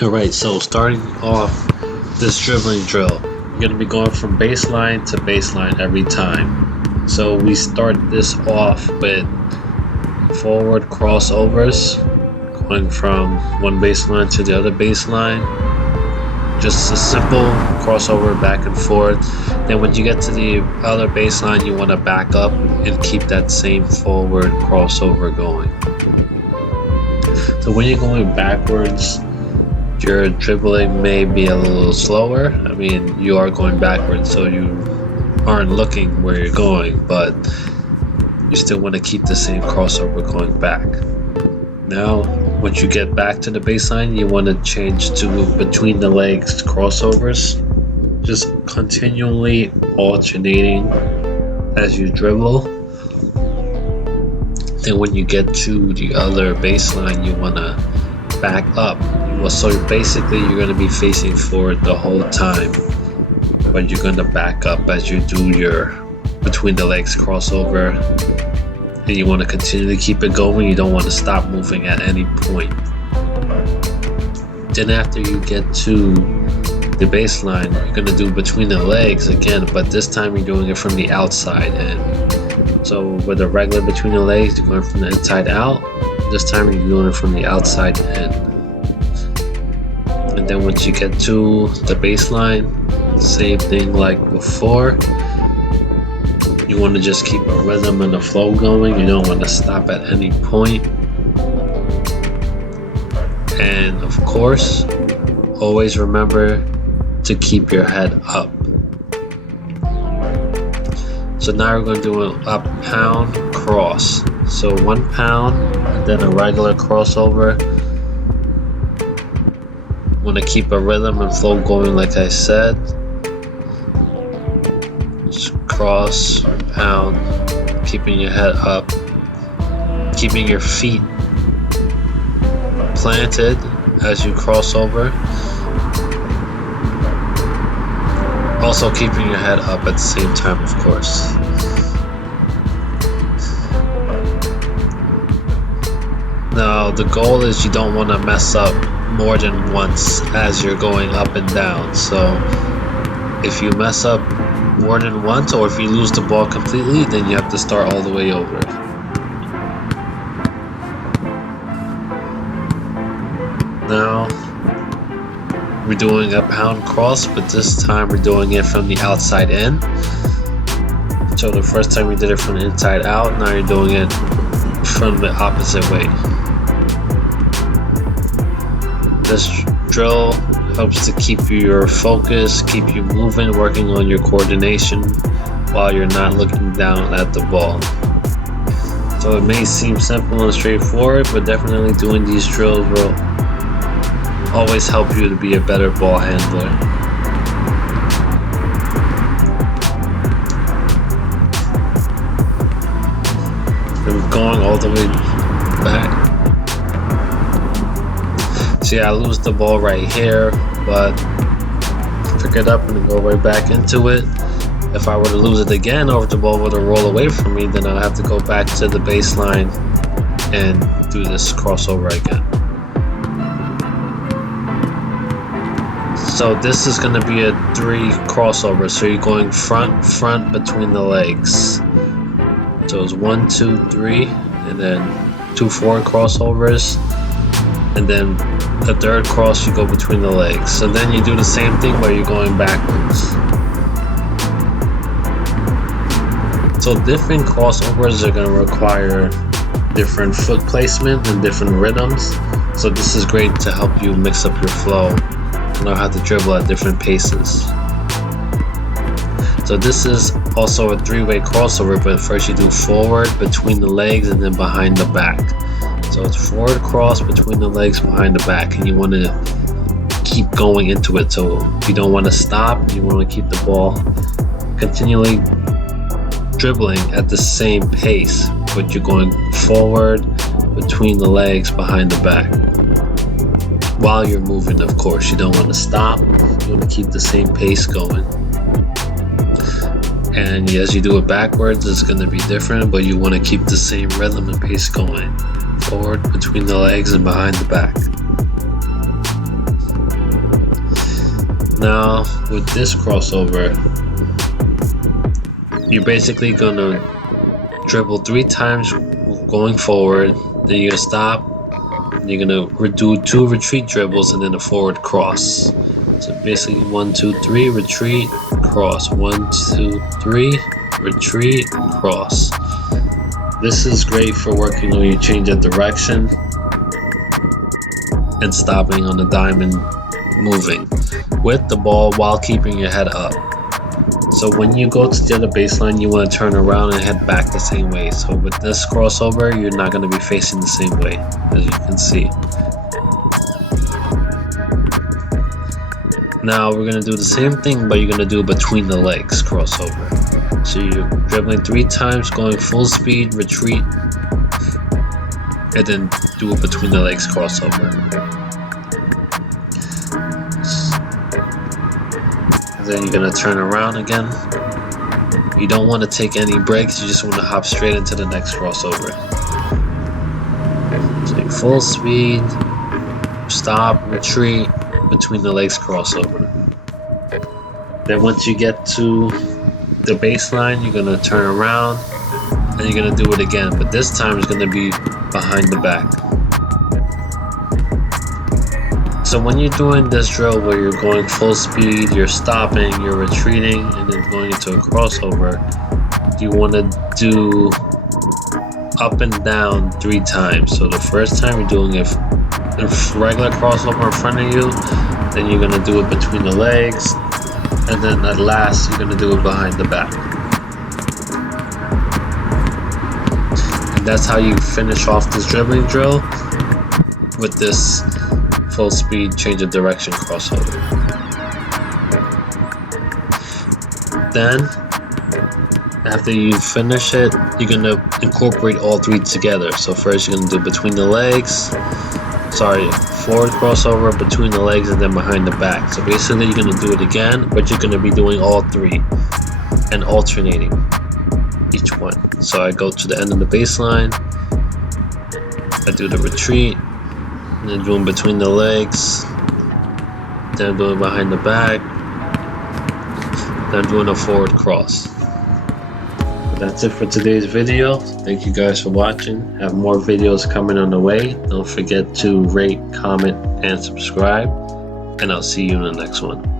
Alright, so starting off this dribbling drill, you're going to be going from baseline to baseline every time. So we start this off with forward crossovers, going from one baseline to the other baseline. Just a simple crossover back and forth. Then when you get to the other baseline, you want to back up and keep that same forward crossover going. So when you're going backwards, your dribbling may be a little slower. I mean, you are going backwards, so you aren't looking where you're going, but you still want to keep the same crossover going back. Now, once you get back to the baseline, you want to change to between the legs crossovers, just continually alternating as you dribble. Then when you get to the other baseline, you want to back up. So basically you're going to be facing forward the whole time, but you're going to back up as you do your between the legs crossover, and you want to continually keep it going. You don't want to stop moving at any point. Then after you get to the baseline, you're going to do between the legs again, but this time you're doing it from the outside in. So with a regular between the legs, you're going from the inside out. This time you're doing it from the outside in. And then once you get to the baseline, same thing like before. You want to just keep a rhythm and a flow going. You don't want to stop at any point. And of course, always remember to keep your head up. So now we're going to do a pound cross. So 1 pound and then a regular crossover. Want to keep a rhythm and flow going like I said. Just cross, pound, keeping your head up, keeping your feet planted as you cross over. Also keeping your head up at the same time, of course. Now the goal is you don't want to mess up more than once as you're going up and down. So if you mess up more than once, or if you lose the ball completely, then you have to start all the way over. Now we're doing a pound cross, but this time we're doing it from the outside in. So the first time we did it from the inside out, now you're doing it from the opposite way. This drill helps to keep your focus, keep you moving, working on your coordination while you're not looking down at the ball. So it may seem simple and straightforward, but definitely doing these drills will always help you to be a better ball handler. And going all the way back. See, I lose the ball right here, but pick it up and go right back into it. If I were to lose it again, or if the ball were to roll away from me, then I'll have to go back to the baseline and do this crossover again. So this is going to be a 3 crossover. So you're going front between the legs. So it's 1, 2, 3, and then 2 forward crossovers, and then the third cross you go between the legs. So then you do the same thing, but you're going backwards. So different crossovers are going to require different foot placement and different rhythms. So this is great to help you mix up your flow and know how to dribble at different paces. So this is also a 3-way crossover, but first you do forward, between the legs, and then behind the back. So it's forward cross, between the legs, behind the back, and you want to keep going into it. So you don't want to stop, you want to keep the ball continually dribbling at the same pace, but you're going forward, between the legs, behind the back. While you're moving, of course, you don't want to stop, you want to keep the same pace going. And as you do it backwards, it's going to be different, but you want to keep the same rhythm and pace going. Forward, between the legs, and behind the back. Now with this crossover, you're basically gonna dribble 3 times going forward, then you're gonna stop, and you're gonna do 2 retreat dribbles and then a forward cross. So basically 1, 2, 3, retreat, cross. 1, 2, 3, retreat, cross. This is great for working when you change of direction and stopping on the dime and moving with the ball while keeping your head up. So when you go to the other baseline, you want to turn around and head back the same way. So with this crossover, you're not going to be facing the same way, as you can see. Now we're going to do the same thing, but you're going to do between the legs crossover. So you're dribbling 3 times, going full speed, retreat, and then do a between the legs crossover. Then you're gonna turn around again. You don't want to take any breaks, you just want to hop straight into the next crossover. Take full speed, stop, retreat, between the legs crossover. Then once you get to the baseline, you're gonna turn around and you're gonna do it again, but this time it's gonna be behind the back. So when you're doing this drill where you're going full speed, you're stopping, you're retreating, and then going into a crossover, you want to do up and down 3 times. So the first time you're doing a regular crossover in front of you, then you're going to do it between the legs, and then at last you're going to do it behind the back. And that's how you finish off this dribbling drill with this full speed change of direction crossover. Then after you finish it, you're gonna incorporate all 3 together. So first you're gonna do between the legs, forward crossover, between the legs, and then behind the back. So basically you're gonna do it again, but you're gonna be doing all 3 and alternating each one. So I go to the end of the baseline, I do the retreat, and then doing between the legs, then doing behind the back, then doing a forward cross. But that's it for today's video. Thank you guys for watching. Have more videos coming on the way. Don't forget to rate, comment, and subscribe, and I'll see you in the next one.